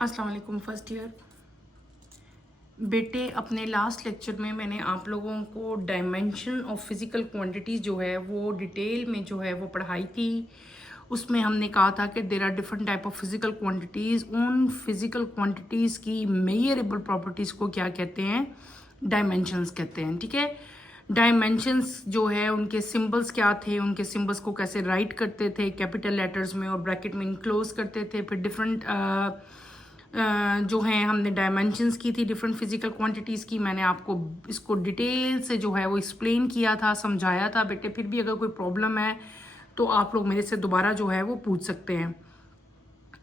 अस्सलाम वालेकुम first year बेटे। अपने लास्ट लेक्चर में मैंने आप लोगों को डायमेंशन ऑफ फिज़िकल क्वांटिटीज़ जो है वो डिटेल में जो है वो पढ़ाई थी। उसमें हमने कहा था कि there are different type of physical quantities. उन फिज़िकल क्वांटिटीज़ की मेजरेबल प्रॉपर्टीज़ को क्या कहते हैं? डायमेंशंस कहते हैं। ठीक है, डायमेंशंस जो है उनके सिंबल्स क्या थे, उनके सिंबल्स को कैसे राइट करते थे, कैपिटल लेटर्स में और ब्रैकेट में इनक्लोज करते थे। फिर डिफरेंट जो हैं हमने डायमेंशंस की थी डिफरेंट फिजिकल क्वांटिटीज़ की। मैंने आपको इसको डिटेल से जो है वो एक्सप्लेन किया था, समझाया था बेटे। फिर भी अगर कोई प्रॉब्लम है तो आप लोग मेरे से दोबारा जो है वो पूछ सकते हैं।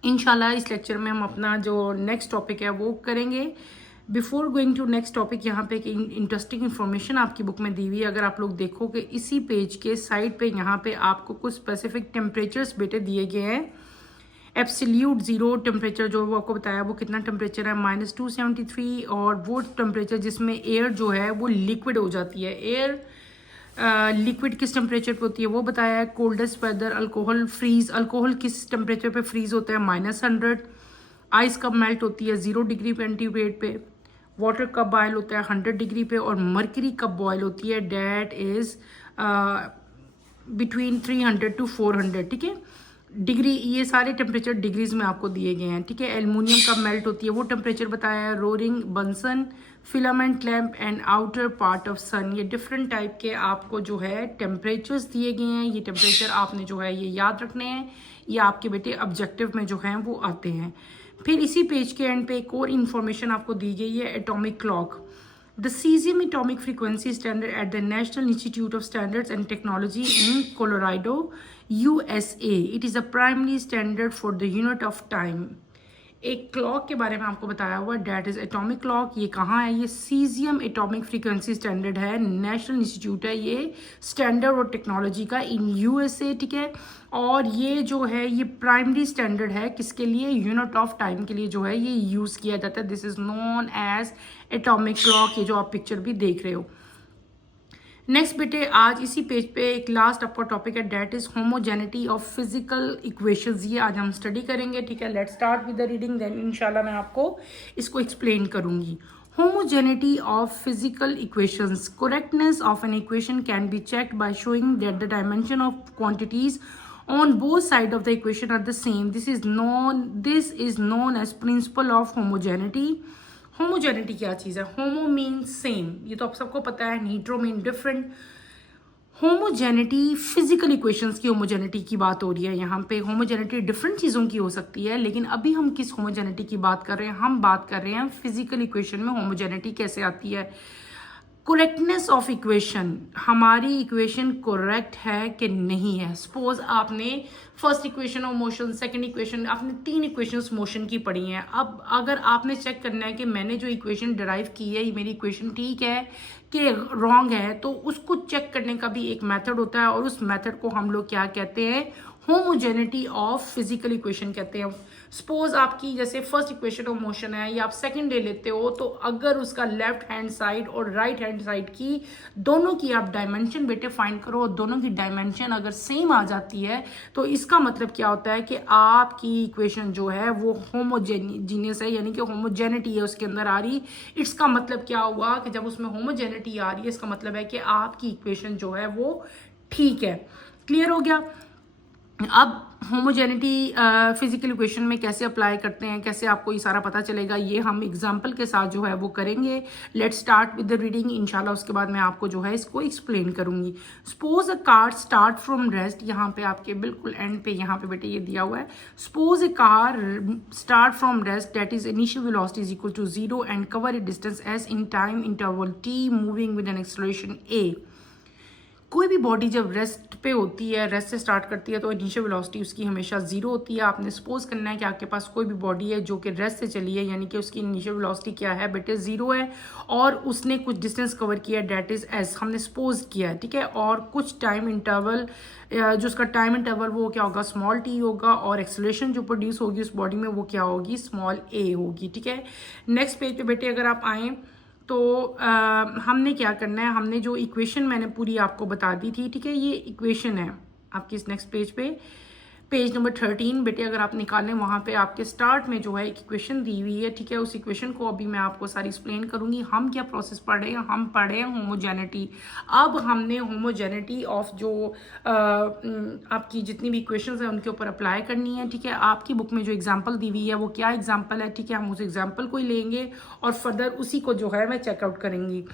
इंशाल्लाह इस लेक्चर में हम अपना जो नेक्स्ट टॉपिक है वो करेंगे। Before going to next topic, यहाँ पे एक इंटरेस्टिंग इन्फॉर्मेशन आपकी बुक में दी हुई है। अगर आप लोग देखोगे इसी पेज के साइड पे यहाँ पे आपको कुछ स्पेसिफिक टेम्परेचर्स बेटे दिए गए हैं। एब्सोल्यूट ज़ीरो टेम्परेचर जो वो आपको बताया वो कितना टेम्परेचर है, -273। और वो टेम्परेचर जिसमें एयर जो है वो लिक्विड हो जाती है। एयर लिक्विड किस टेम्परेचर पे होती है वो बताया है। Coldest weather alcohol freeze, alcohol किस टेम्परेचर पे फ्रीज होता है, -100। आइस कब मेल्ट होती है, 0 डिग्री सेंटीग्रेड पे। वाटर कब बॉयल होता है, 100 डिग्री पे। और मरकरी कब बॉयल होती है, डेट इज बिटवीन 300 to 400। ठीक है, डिग्री, ये सारे टेम्परेचर डिग्रीज में आपको दिए गए हैं। ठीक है, एल्युमिनियम कब मेल्ट होती है वो टेम्परेचर बताया है। Roaring, Bunsen, filament lamp and outer part of sun, ये डिफरेंट टाइप के आपको जो है टेम्परेचर्स दिए गए हैं। ये टेम्परेचर आपने जो है ये याद रखने हैं, ये आपके बेटे ऑब्जेक्टिव में जो हैं वो आते हैं। फिर इसी पेज के एंड पे एक और इन्फॉर्मेशन आपको दी गई है, atomic clock. The cesium atomic frequency standard at the National Institute of Standards and Technology in Colorado, USA. It is a primary standard for the unit of time. एक clock के बारे में आपको बताया हुआ, डेट इज एटॉमिक क्लॉक। ये कहाँ है? ये सीजियम एटॉमिक फ्रीक्वेंसी स्टैंडर्ड है, नेशनल इंस्टीट्यूट है ये स्टैंडर्ड और टेक्नोलॉजी का इन यूएसए। ठीक है, और ये जो है ये प्राइमरी स्टैंडर्ड है किसके लिए? यूनिट ऑफ टाइम के लिए जो है ये यूज़ किया जाता है। This is known as atomic clock, ये जो आप पिक्चर भी देख रहे हो। नेक्स्ट बेटे, आज इसी पेज पे एक लास्ट आपका टॉपिक है, that is homogeneity of physical equations. ये आज हम स्टडी करेंगे। ठीक है, let's start with the reading, then इंशाल्लाह मैं आपको इसको एक्सप्लेन करूंगी। Homogeneity of physical equations, correctness of an equation can be checked by showing that the dimension of quantities on both sides of the equation are the same. This is known as principle of homogeneity. Homogeneity क्या चीज़ है? Homo mean same, ये तो आप सबको पता है। Hetero mean different. Homogeneity physical equations की homogeneity की बात हो रही है यहाँ पे। होमोजेनिटी डिफरेंट चीज़ों की हो सकती है, लेकिन अभी हम किस होमोजेनिटी की बात कर रहे हैं? हम बात कर रहे हैं फिजिकल इक्वेशन में होमोजेनिटी कैसे आती है। करेक्टनेस ऑफ इक्वेशन, हमारी इक्वेशन करेक्ट है कि नहीं है। सपोज आपने first equation of motion, second equation, आपने 3 इक्वेशंस मोशन की पढ़ी हैं। अब अगर आपने चेक करना है कि मैंने जो इक्वेशन डिराइव की है ये मेरी इक्वेशन ठीक है कि रॉन्ग है, तो उसको चेक करने का भी एक मेथड होता है, और उस मेथड को हम लोग क्या कहते हैं? होमोजेनिटी ऑफ फिजिकल इक्वेशन कहते हैं। सपोज आपकी जैसे फर्स्ट इक्वेशन ऑफ मोशन है, या आप सेकंड ले लेते हो, तो अगर उसका लेफ्ट हैंड साइड और राइट हैंड साइड की दोनों की आप डायमेंशन बेटे फाइंड करो, और दोनों की डायमेंशन अगर सेम आ जाती है तो इसका मतलब क्या होता है कि आपकी इक्वेशन जो है वो होमोजेनियस है, यानी कि होमोजेनिटी है उसके अंदर आ रही। इसका मतलब क्या हुआ कि जब उसमें होमोजेनिटी आ रही है, इसका मतलब है कि आपकी इक्वेशन जो है वो ठीक है। क्लियर हो गया? अब होमोजेनिटी फिजिकल इक्वेशन में कैसे अप्लाई करते हैं, कैसे आपको ये सारा पता चलेगा, ये हम एग्जांपल के साथ जो है वो करेंगे। Let's start with the reading. इंशाल्लाह उसके बाद मैं आपको जो है इसको एक्सप्लेन करूंगी। Suppose a car start from rest, यहाँ पे आपके बिल्कुल एंड पे यहाँ पे बेटे ये दिया हुआ है। Suppose a car start from rest that is initial velocity is equal to 0 and cover a distance S in time interval t moving with an acceleration a। कोई भी बॉडी जब रेस्ट पे होती है, रेस्ट से स्टार्ट करती है, तो इनिशियल वेलोसिटी उसकी हमेशा 0 होती है। आपने सपोज करना है कि आपके पास कोई भी बॉडी है जो कि रेस्ट से चली है, यानी कि उसकी इनिशियल वेलोसिटी क्या है बेटे? 0 है, और उसने कुछ डिस्टेंस कवर किया, डेट इज एस, हमने सपोज किया है। ठीक है, और कुछ टाइम इंटरवल, जो उसका टाइम इंटरवल वो क्या होगा? स्मॉल टी होगा, और एक्सेलरेशन जो प्रोड्यूस होगी उस बॉडी में वो क्या होगी? स्मॉल ए होगी। ठीक है, नेक्स्ट पेज पे बेटे अगर आप आएँ तो हमने क्या करना है, हमने जो इक्वेशन मैंने पूरी आपको बता दी थी। ठीक है, ये इक्वेशन है आपकी इस नेक्स्ट पेज पे। पेज नंबर 13 बेटे अगर आप निकालें वहाँ पे आपके स्टार्ट में जो है एक इक्वेशन दी हुई है, ठीक है। उस इक्वेशन को अभी मैं आपको सारी एक्सप्लेन करूँगी। हम क्या प्रोसेस पढ़ रहे हैं, हम पढ़ रहे हैं होमोजेनिटी। अब हमने होमोजेनिटी ऑफ जो आपकी जितनी भी इक्वेशंस हैं उनके ऊपर अप्लाई करनी है, ठीक है। आपकी बुक में जो एग्जाम्पल दी हुई है वो क्या एग्जाम्पल है, ठीक है। हम उस एग्जाम्पल को ही लेंगे और फर्दर उसी को जो है मैं चेकआउट करेंगी।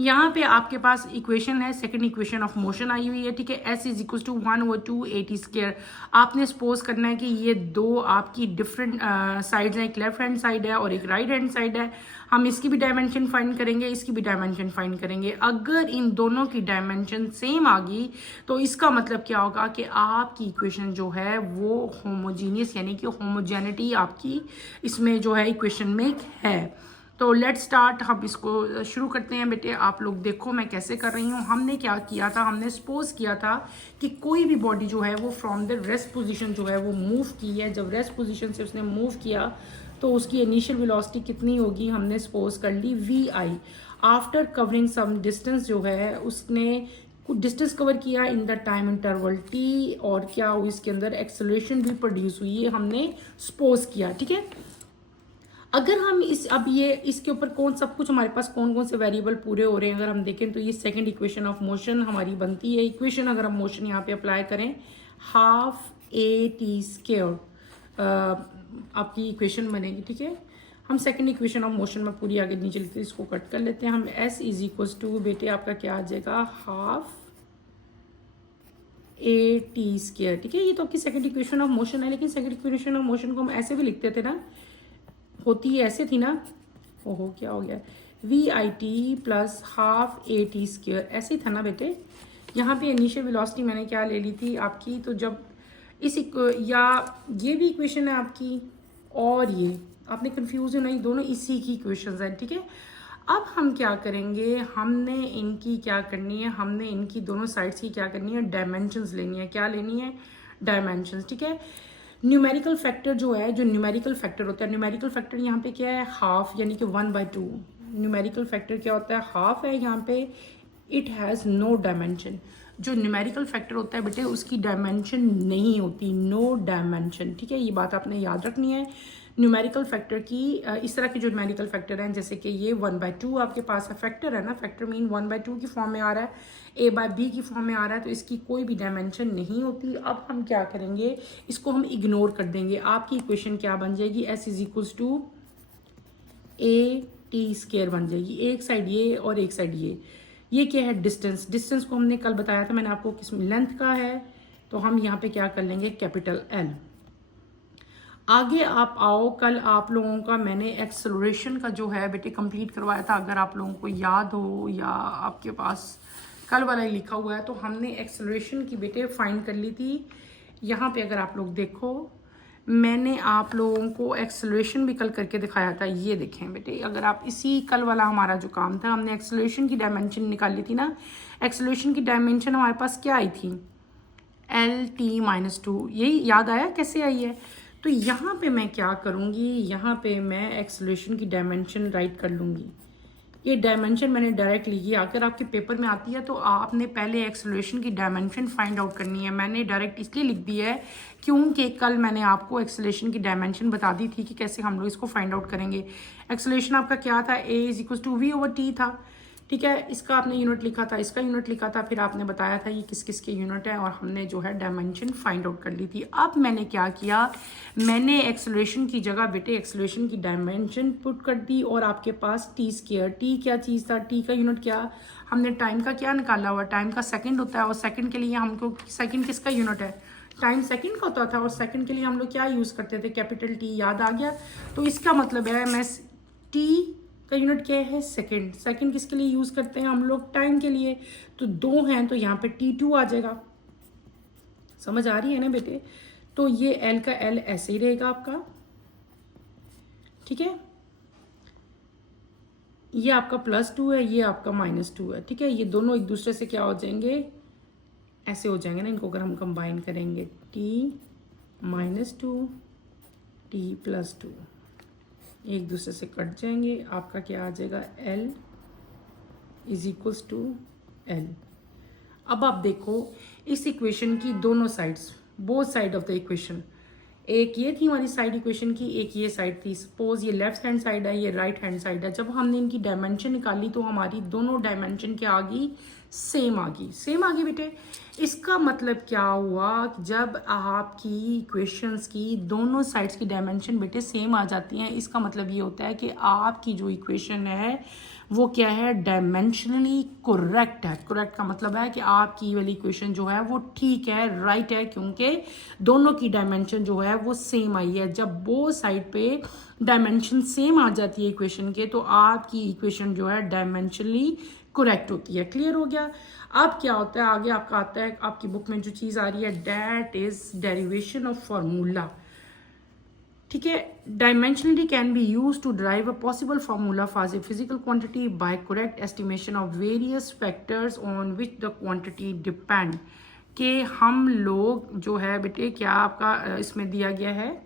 यहाँ पे आपके पास इक्वेशन है, सेकंड इक्वेशन ऑफ मोशन आई हुई है, ठीक है। S is equal to 1/2 AT square. आपने सपोज करना है कि ये दो आपकी डिफरेंट साइड्स हैं, एक लेफ्ट हैंड साइड है और एक राइट हैंड साइड है। हम इसकी भी डायमेंशन फाइंड करेंगे, इसकी भी डायमेंशन फाइंड करेंगे। अगर इन दोनों की डायमेंशन सेम आ गई तो इसका मतलब क्या होगा कि आपकी इक्वेशन जो है वो होमोजीनियस, यानी कि होमोजेनिटी आपकी इसमें जो है इक्वेशन में है। तो लेट्स स्टार्ट, हम इसको शुरू करते हैं बेटे। आप लोग देखो मैं कैसे कर रही हूँ। हमने क्या किया था, हमने सपोज किया था कि कोई भी बॉडी जो है वो फ्रॉम द रेस्ट पोजीशन जो है वो मूव की है। जब रेस्ट पोजीशन से उसने मूव किया तो उसकी इनिशियल वेलोसिटी कितनी होगी, हमने सपोज कर ली VI। After covering some distance जो है उसने कुछ डिस्टेंस कवर किया in the time interval T, और क्या हुई इसके अंदर एक्सेलरेशन भी प्रोड्यूस हुई है, हमने सपोज किया, ठीक है। अगर हम अब ये इसके ऊपर सब कुछ हमारे पास कौन कौन से वेरिएबल पूरे हो रहे हैं अगर हम देखें तो ये सेकंड इक्वेशन ऑफ मोशन हमारी बनती है। इक्वेशन अगर हम मोशन यहाँ पे अप्लाई करें, हाफ AT स्क्वायर आपकी इक्वेशन बनेगी, ठीक है। हम सेकंड इक्वेशन ऑफ मोशन में पूरी आगे नीचे लिखते हैं, इसको कट कर लेते हैं हम। S इज इक्वल टू बेटे आपका क्या आ जाएगा, हाफ AT स्क्वायर, ठीक है। ये तो आपकी सेकंड इक्वेशन ऑफ मोशन है, लेकिन सेकंड इक्वेशन ऑफ मोशन को हम ऐसे भी लिखते थे ना, होती है ऐसे थी ना, ओहो क्या हो गया, VIT plus half AT square, ऐसे ही था ना बेटे। यहाँ पे इनिशियल वेलोसिटी मैंने क्या ले ली थी आपकी, तो जब या ये भी इक्वेशन है आपकी और ये आपने कंफ्यूज होना, ये दोनों इसी की इक्वेशंस हैं, ठीक है। अब हम क्या करेंगे, हमने इनकी क्या करनी है, हमने इनकी दोनों साइड्स की क्या करनी है, डायमेंशंस लेनी है। क्या लेनी है, डायमेंशंस, ठीक है। न्यूमेरिकल फैक्टर जो है, जो न्यूमेरिकल फैक्टर होता है, न्यूमेरिकल फैक्टर यहाँ पे क्या है, हाफ, यानी कि 1/2। न्यूमेरिकल फैक्टर क्या होता है, हाफ है यहाँ पे, इट हैज़ नो डायमेंशन। जो न्यूमेरिकल फैक्टर होता है बेटे उसकी डायमेंशन नहीं होती, नो डायमेंशन, ठीक है। ये बात आपने याद रखनी है। न्यूमेरिकल फैक्टर की इस तरह के जो न्यूमेरिकल फैक्टर हैं, जैसे कि ये 1/2 आपके पास है, फैक्टर है ना, फैक्टर मीन 1/2 की फॉर्म में आ रहा है, A/B की फॉर्म में आ रहा है, तो इसकी कोई भी डायमेंशन नहीं होती। अब हम क्या करेंगे, इसको हम इग्नोर कर देंगे। आपकी इक्वेशन क्या बन जाएगी, S is equal to AT square बन जाएगी। एक साइड ये और एक साइड ये क्या है, डिस्टेंस। डिस्टेंस को हमने कल बताया था मैंने आपको किस लेंथ का है, तो हम यहाँ पे क्या कर लेंगे, कैपिटल L। आगे आप आओ, कल आप लोगों का मैंने एक्सेलरेशन का जो है बेटे कंप्लीट करवाया था, अगर आप लोगों को याद हो या आपके पास कल वाला ही लिखा हुआ है, तो हमने एक्सेलरेशन की बेटे फाइंड कर ली थी। यहाँ पे अगर आप लोग देखो, मैंने आप लोगों को एक्सेलरेशन भी कल करके दिखाया था। ये देखें बेटे, अगर आप इसी कल वाला हमारा जो काम था, हमने एक्सेलरेशन की डायमेंशन निकाली थी ना। एक्सेलरेशन की डायमेंशन हमारे पास क्या आई थी, LT-2। यही याद आया कैसे आई है। तो यहाँ पे मैं क्या करूँगी, यहाँ पे मैं एक्सेलरेशन की डायमेंशन राइट कर लूँगी। ये डायमेंशन मैंने डायरेक्ट ली है, अगर आपके पेपर में आती है तो आपने पहले एक्सेलरेशन की डायमेंशन फाइंड आउट करनी है। मैंने डायरेक्ट इसलिए लिख दी है क्योंकि कल मैंने आपको एक्सेलरेशन की डायमेंशन बता दी थी कि कैसे हम लोग इसको फाइंड आउट करेंगे। एक्सेलरेशन आपका क्या था, A is equal to V/T था, ठीक है। इसका आपने यूनिट लिखा था, इसका यूनिट लिखा था, फिर आपने बताया था ये किस किस के यूनिट है, और हमने जो है डायमेंशन फाइंड आउट कर ली थी। अब मैंने क्या किया, मैंने एक्सेलरेशन की जगह बेटे एक्सेलरेशन की डायमेंशन पुट कर दी, और आपके पास T स्क्वायर, T क्या चीज़ था, T का यूनिट क्या, हमने टाइम का क्या निकाला हुआ, टाइम का सेकंड होता है, और सेकंड के लिए हमको सेकंड किसका यूनिट है, टाइम सेकंड का होता था, और सेकंड के लिए हम लोग क्या यूज़ करते थे, कैपिटल T। याद आ गया। तो इसका मतलब है मैं T का यूनिट क्या है, सेकंड। सेकंड किसके लिए यूज़ करते हैं हम लोग, टाइम के लिए। तो 2 हैं तो यहाँ पे T2 आ जाएगा। समझ आ रही है ना बेटे। तो ये L का L ऐसे ही रहेगा आपका, ठीक है। ये आपका +2 है, ये आपका -2 है, ठीक है। ये दोनों एक दूसरे से क्या हो जाएंगे, ऐसे हो जाएंगे ना। इनको अगर हम कंबाइन करेंगे, T-2 T+2 एक दूसरे से कट जाएंगे। आपका क्या आ जाएगा, L is equals to L। अब आप देखो इस इक्वेशन की दोनों sides both side of the equation. एक ये थी हमारी साइड इक्वेशन की, एक ये साइड थी। सपोज ये लेफ्ट हैंड साइड है, ये राइट हैंड साइड है। जब हमने इनकी डायमेंशन निकाली तो हमारी दोनों डायमेंशन क्या आ गई, सेम आ गई। सेम आ गई बेटे। इसका मतलब क्या हुआ कि जब आपकी इक्वेशंस की दोनों साइड्स की डायमेंशन बेटे सेम आ जाती हैं, इसका मतलब ये होता है कि आपकी जो इक्वेशन है वो क्या है, डायमेंशनली करेक्ट है। करेक्ट का मतलब है कि आपकी वाली इक्वेशन जो है वो ठीक है, राइट है, क्योंकि दोनों की डायमेंशन जो है वो सेम आई है। जब वो साइड पे डायमेंशन सेम आ जाती है इक्वेशन के, तो आपकी इक्वेशन जो है डायमेंशनली करेक्ट होती है। क्लियर हो गया। अब क्या होता है आगे आपका आता है, आपकी बुक में जो चीज़ आ रही है, that is derivation of formula. ठीक है, dimensionality can be use to drive a possible formula for a physical quantity by correct estimation of various factors on which the quantity depend. कि हम लोग जो है बेटे क्या आपका इसमें दिया गया है,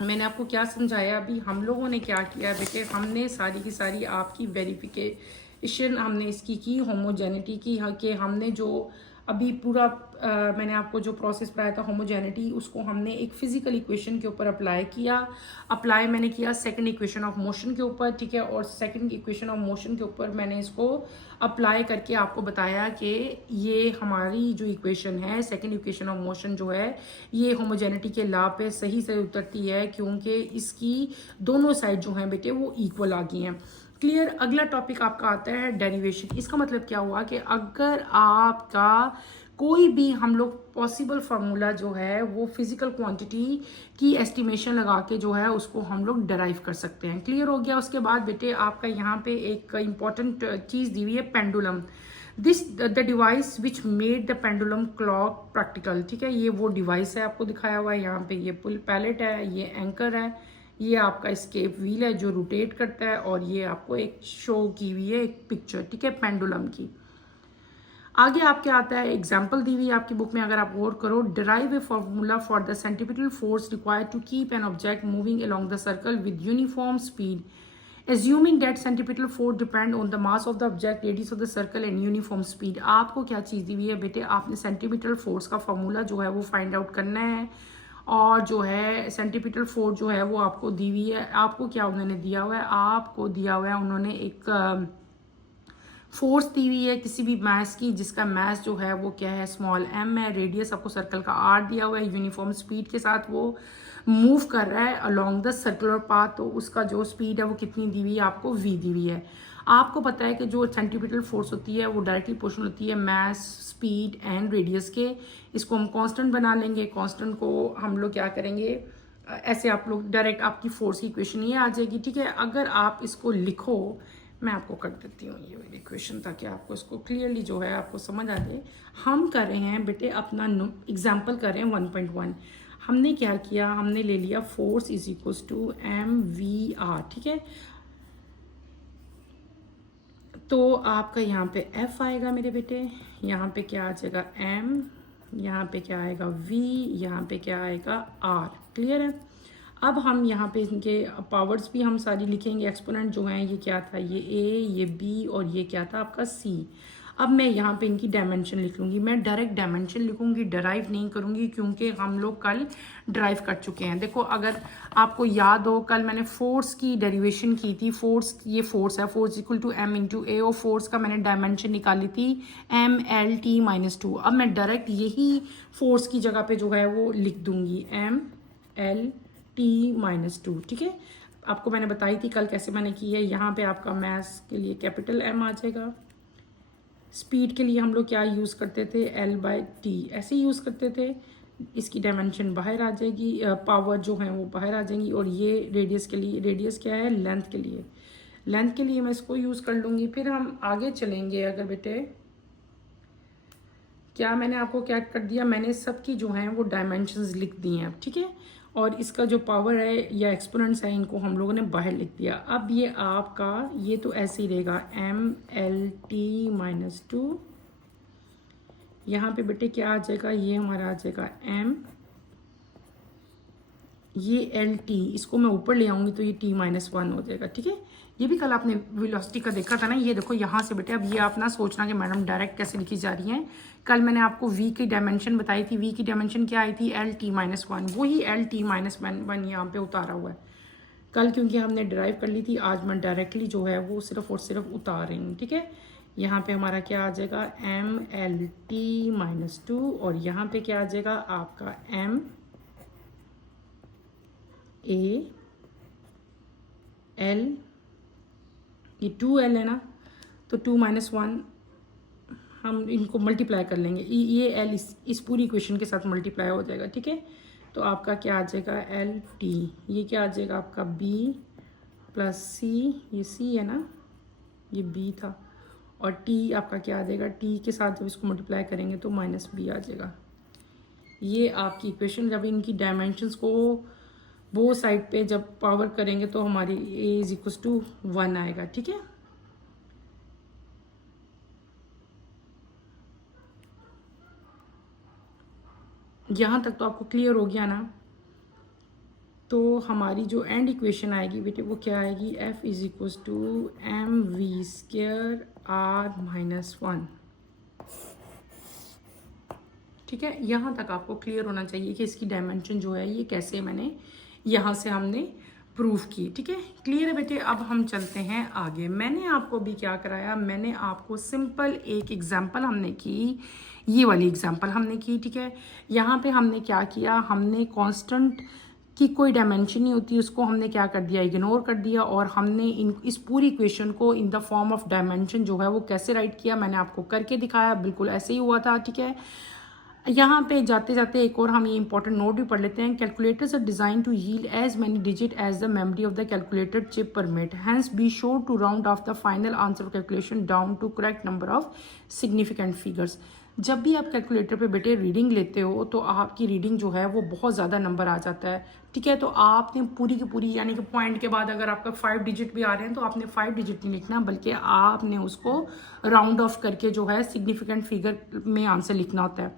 मैंने आपको क्या समझाया अभी, हम लोगों ने क्या किया बेटे, हमने सारी की सारी आपकी वेरिफिकेशन हमने इसकी की, होमोजेनिटी की, कि हमने जो अभी पूरा मैंने आपको जो प्रोसेस बताया था होमोजेनिटी, उसको हमने एक फिजिकल इक्वेशन के ऊपर अप्लाई किया। अप्लाई मैंने किया सेकंड इक्वेशन ऑफ मोशन के ऊपर, ठीक है, और सेकंड इक्वेशन ऑफ मोशन के ऊपर मैंने इसको अप्लाई करके आपको बताया कि ये हमारी जो इक्वेशन है सेकंड इक्वेशन ऑफ मोशन जो है ये होमोजेनिटी के लॉ पे सही से उतरती है, क्योंकि इसकी दोनों साइड जो हैं बेटे वो इक्वल आ गई हैं। क्लियर। अगला टॉपिक आपका आता है डेरिवेशन। इसका मतलब क्या हुआ कि अगर आपका कोई भी हम लोग पॉसिबल फार्मूला जो है वो फिजिकल क्वांटिटी की एस्टिमेशन लगा के जो है उसको हम लोग डराइव कर सकते हैं। क्लियर हो गया। उसके बाद बेटे आपका यहाँ पे एक इंपॉर्टेंट चीज़ दी हुई है, pendulum. This the device which made the pendulum clock practical. ठीक है, ये वो डिवाइस है आपको दिखाया हुआ है यहाँ पे। ये पुल पैलेट है, ये एंकर है, ये आपका स्केप व्हील है जो रोटेट करता है, और ये आपको एक शो की हुई है एक पिक्चर, ठीक है, पेंडुलम की। आगे आपके आता है एग्जाम्पल दी हुई है आपकी बुक में, अगर आप गौर करो, derive a formula for the centripetal force required to keep an object moving along the circle with uniform speed, assuming that centripetal force depend on the mass of the object, radius of the circle and uniform speed। आपको क्या चीज़ दी हुई है बेटे, आपने centripetal force का formula जो है वो फाइंड आउट करना है, और जो है सेंटीपिटल फोर्स जो है वो आपको दी हुई है। आपको क्या उन्होंने दिया हुआ है, आपको दिया हुआ है उन्होंने एक फोर्स दी हुई है किसी भी मैस की, जिसका मैस जो है वो क्या है, स्मॉल m है, रेडियस आपको सर्कल का r दिया हुआ है, यूनिफॉर्म स्पीड के साथ वो मूव कर रहा है अलोंग द सर्कुलर पाथ, तो उसका जो स्पीड है वो कितनी दी हुई है, आपको v दी हुई है। आपको पता है कि जो सेंटीपिटल फोर्स होती है वो डायरेक्टली प्रोपोर्शनल होती है मैस, स्पीड एंड रेडियस के। इसको हम कांस्टेंट बना लेंगे। कांस्टेंट को हम लोग क्या करेंगे, ऐसे आप लोग डायरेक्ट आपकी फोर्स की इक्वेशन ये आ जाएगी। ठीक है, अगर आप इसको लिखो, मैं आपको कर देती हूँ ये इक्वेशन ताकि आपको इसको क्लियरली जो है आपको समझ आ जाए। हम कर रहे हैं बेटे अपना एग्जाम्पल कर रहे हैं 1.1। हमने क्या किया, हमने ले लिया force is equals to mvr। ठीक है, तो आपका यहाँ पे F आएगा मेरे बेटे, यहाँ पे क्या आ जाएगा M, यहाँ पे क्या आएगा V, यहाँ पे क्या आएगा R। क्लियर है। अब हम यहाँ पे इनके पावर्स भी हम सारी लिखेंगे। एक्सपोनेंट जो हैं ये क्या था, ये A, ये B और ये क्या था आपका C। अब मैं यहाँ पे इनकी डायमेंशन लिख लूँगी। मैं डायरेक्ट डायमेंशन लिखूँगी, डराइव नहीं करूँगी, क्योंकि हम लोग कल ड्राइव कर चुके हैं। देखो अगर आपको याद हो, कल मैंने फोर्स की डेरिवेशन की थी। फोर्स, ये फोर्स है, force equal to m into a, और फोर्स का मैंने डायमेंशन निकाली थी mlt-2। अब मैं डायरेक्ट यही फोर्स की जगह पे जो है वो लिख दूँगी mlt-2। ठीक है, आपको मैंने बताई थी कल कैसे मैंने की है। यहाँ पे आपका मैस के लिए कैपिटल M आ जाएगा। स्पीड के लिए हम लोग क्या यूज़ करते थे, L/T, ऐसे यूज़ करते थे। इसकी डायमेंशन बाहर आ जाएगी, पावर जो है वो बाहर आ जाएंगी। और ये रेडियस के लिए, रेडियस क्या है, लेंथ के लिए, लेंथ के लिए मैं इसको यूज़ कर लूँगी। फिर हम आगे चलेंगे। अगर बेटे क्या मैंने आपको क्या कर दिया, मैंने सबकी जो हैं वो डायमेंशंस लिख दी हैं। ठीक है, और इसका जो पावर है या एक्सपोनेंट्स है इनको हम लोगों ने बाहर लिख दिया। अब ये आपका ये तो ऐसे ही रहेगा mlt-2। यहाँ पे बेटे क्या आ जाएगा, ये हमारा आ जाएगा m, ये lt, इसको मैं ऊपर ले आऊँगी तो ये t-1 हो जाएगा। ठीक है, ये भी कल आपने वेलोसिटी का देखा था ना। ये देखो यहाँ से बेटे, अब ये आप ना सोचना कि मैडम डायरेक्ट कैसे लिखी जा रही हैं, कल मैंने आपको v की डायमेंशन बताई थी, v की डायमेंशन क्या आई थी, LT-1, वही LT-1 यहाँ पे उतारा हुआ है। कल क्योंकि हमने डिराइव कर ली थी, आज मैं डायरेक्टली जो है वो सिर्फ और सिर्फ उतार रही हूँ, ठीक है। यहाँ पे हमारा क्या आ जाएगा MLT-2 और यहाँ पे क्या आ जाएगा आपका MAL, ये 2L है ना, तो 2-1 हम इनको मल्टीप्लाई कर लेंगे, ये L इस पूरी इक्वेशन के साथ मल्टीप्लाई हो जाएगा, ठीक है। तो आपका क्या आ जाएगा LT, ये क्या आ जाएगा आपका B प्लस C, ये C है ना, ये B था, और T आपका क्या आ जाएगा, T के साथ जब इसको मल्टीप्लाई करेंगे तो -B आ जाएगा। ये आपकी इक्वेशन, जब इनकी डायमेंशंस को वो साइड पे जब पावर करेंगे तो हमारी A = 1 आएगा, ठीक है। यहाँ तक तो आपको क्लियर हो गया ना। तो हमारी जो एंड इक्वेशन आएगी बेटे वो क्या आएगी, F = mv² r-1, ठीक है। यहाँ तक आपको क्लियर होना चाहिए कि इसकी डायमेंशन जो है ये कैसे मैंने यहाँ से हमने प्रूफ की, ठीक है। क्लियर है बेटे। अब हम चलते हैं आगे। मैंने आपको भी क्या कराया, मैंने आपको सिंपल एक एग्जाम्पल हमने की, ये वाली एग्जाम्पल हमने की, ठीक है। यहाँ पे हमने क्या किया, हमने कांस्टेंट की कोई डायमेंशन नहीं होती, उसको हमने क्या कर दिया, इग्नोर कर दिया, और हमने इस पूरी इक्वेशन को in the form of dimension जो है वो कैसे राइट किया, मैंने आपको करके दिखाया, बिल्कुल ऐसे ही हुआ था, ठीक है। यहाँ पे जाते जाते एक और हम ये इंपॉर्टेंट नोट भी पढ़ लेते हैं। Calculators are design to yield as many digit as the memory of the calculated chip permit, hence be sure to round off the final answer calculation down to correct number of significant figures. जब भी आप calculator पे बेटे reading लेते हो तो आपकी reading जो है वो बहुत ज़्यादा नंबर आ जाता है, ठीक है। तो आपने पूरी की पूरी, यानी कि पॉइंट के बाद अगर आपका 5 डिजिट भी आ रहे हैं तो आपने 5 डिजिट नहीं लिखना, बल्कि आपने उसको राउंड ऑफ करके जो है सिग्निफिकेंट फिगर में आंसर लिखना होता है।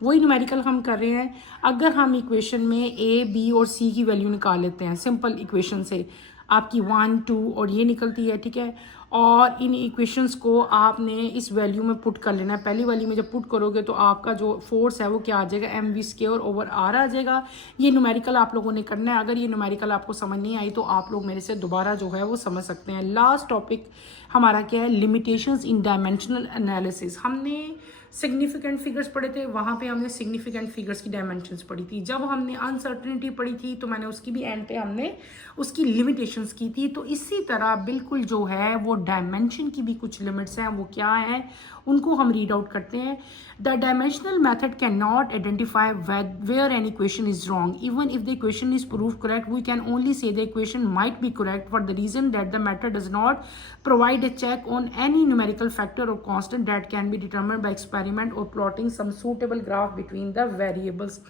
वही न्यूमेरिकल हम कर रहे हैं। अगर हम इक्वेशन में A, B और C की वैल्यू निकाल लेते हैं सिंपल इक्वेशन से, आपकी 1, 2 और ये निकलती है, ठीक है। और इन इक्वेशंस को आपने इस वैल्यू में पुट कर लेना है। पहली वाली में जब पुट करोगे तो आपका जो फोर्स है वो क्या आ जाएगा, mv²/r आ जाएगा। ये न्यूमेरिकल आप लोगों ने करना है। अगर ये न्यूमेरिकल आपको समझ नहीं आई तो आप लोग मेरे से दोबारा जो है वो समझ सकते हैं। लास्ट टॉपिक हमारा क्या है, लिमिटेशंस इन डायमेंशनल एनालिसिस। हमने सिग्निफिकेंट फिगर्स पढ़े थे, वहाँ पे हमने सिग्निफिकेंट फिगर्स की डायमेंशंस पढ़ी थी। जब हमने अनसर्टेनिटी पढ़ी थी तो मैंने उसकी भी एंड पे हमने उसकी लिमिटेशंस की थी। तो इसी तरह बिल्कुल जो है वो डायमेंशन की भी कुछ लिमिट्स हैं, वो क्या है उनको हम रीड आउट करते हैं। The dimensional method can not identify where an equation is wrong, even if the equation is prove correct we can only say the equation might be correct for the reason that the method does not provide a check on any numerical factor or constant that can be determined by experiment or plotting some suitable graph between the variables.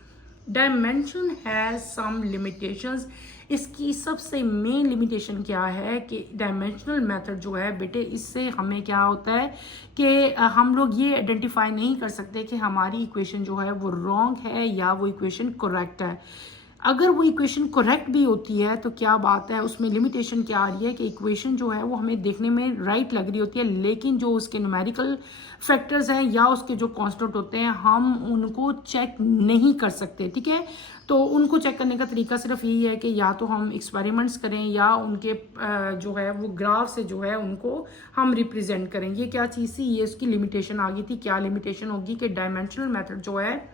Dimension has some limitations. इसकी सबसे main limitation क्या है कि dimensional method जो है बेटे, इससे हमें क्या होता है कि हम लोग ये आइडेंटिफाई नहीं कर सकते कि हमारी इक्वेशन जो है वो रॉन्ग है या वो इक्वेशन करेक्ट है। अगर वो इक्वेशन करेक्ट भी होती है तो क्या बात है, उसमें लिमिटेशन क्या आ रही है कि इक्वेशन जो है वो हमें देखने में राइट लग रही होती है, लेकिन जो उसके न्यूमेरिकल फैक्टर्स हैं या उसके जो कांस्टेंट होते हैं हम उनको चेक नहीं कर सकते, ठीक है। तो उनको चेक करने का तरीका सिर्फ यही है कि या तो हम एक्सपेरिमेंट्स करें या उनके जो है वो ग्राफ से जो है उनको हम रिप्रेजेंट करें। ये क्या चीज़ थी, ये उसकी लिमिटेशन आ गई थी। क्या लिमिटेशन होगी कि डायमेंशनल मेथड जो है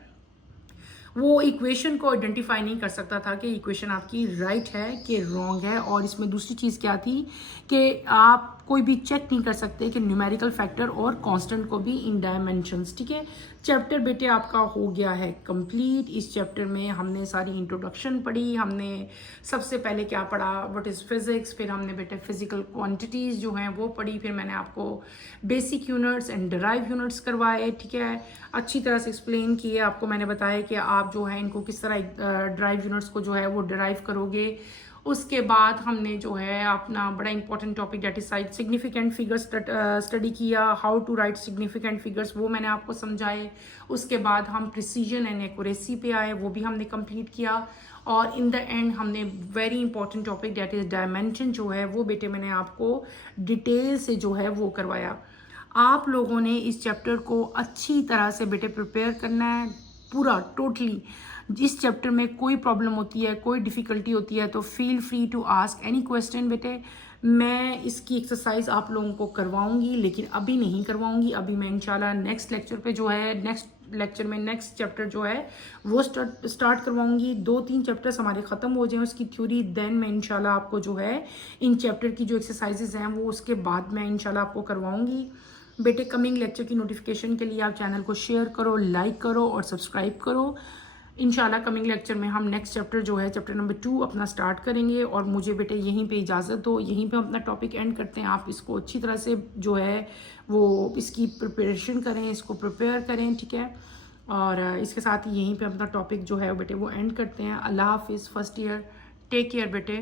वो इक्वेशन को आइडेंटिफाई नहीं कर सकता था कि इक्वेशन आपकी राइट है कि रॉन्ग है। और इसमें दूसरी चीज़ क्या थी कि आप कोई भी चेक नहीं कर सकते कि न्यूमेरिकल फैक्टर और कांस्टेंट को भी इन डायमेंशंस, ठीक है। चैप्टर बेटे आपका हो गया है कंप्लीट। इस चैप्टर में हमने सारी इंट्रोडक्शन पढ़ी, हमने सबसे पहले क्या पढ़ा, व्हाट इज़ फिजिक्स, फिर हमने बेटे फिजिकल क्वांटिटीज़ जो हैं वो पढ़ी, फिर मैंने आपको basic units and derive units करवाए, ठीक है। अच्छी तरह से एक्सप्लेन किए, आपको मैंने बताया कि आप जो है इनको किस तरह डिराइव यूनिट्स को जो है वो डिराइव करोगे। उसके बाद हमने जो है अपना बड़ा important topic that is significant figures study किया, how to write significant figures, वो मैंने आपको समझाए। उसके बाद हम प्रिसीजन एंड एक्यूरेसी पे आए, वो भी हमने कंप्लीट किया। और इन द एंड हमने very important topic that is dimension जो है वो बेटे मैंने आपको डिटेल से जो है वो करवाया। आप लोगों ने इस चैप्टर को अच्छी तरह से बेटे प्रिपेयर करना है पूरा टोटली। जिस चैप्टर में कोई प्रॉब्लम होती है, कोई डिफ़िकल्टी होती है, तो feel free to ask any question बेटे। मैं इसकी एक्सरसाइज आप लोगों को करवाऊंगी, लेकिन अभी नहीं करवाऊंगी। अभी मैं इंशाल्लाह नेक्स्ट लेक्चर पे जो है, नेक्स्ट लेक्चर में नेक्स्ट चैप्टर जो है वो स्टार्ट करवाऊंगी। 2-3 चैप्टर्स हमारे ख़त्म हो जाएं उसकी थ्योरी, देन मैं इंशाल्लाह आपको जो है इन चैप्टर की जो एक्सरसाइजेज हैं वो उसके बाद मैं इंशाल्लाह आपको करवाऊंगी। बेटे कमिंग लेक्चर की नोटिफिकेशन के लिए आप चैनल को शेयर करो, लाइक करो और सब्सक्राइब करो। इंशाल्लाह कमिंग लेक्चर में हम नेक्स्ट चैप्टर जो है चैप्टर नंबर 2 अपना स्टार्ट करेंगे। और मुझे बेटे यहीं पे इजाज़त दो, यहीं पे हम अपना टॉपिक एंड करते हैं। आप इसको अच्छी तरह से जो है वो इसकी प्रिपरेशन करें, इसको प्रिपेयर करें, ठीक है। और इसके साथ ही यहीं पे अपना टॉपिक जो है बेटे वो एंड करते हैं। अल्लाह हाफिज़। फर्स्ट ईयर टेक केयर बेटे।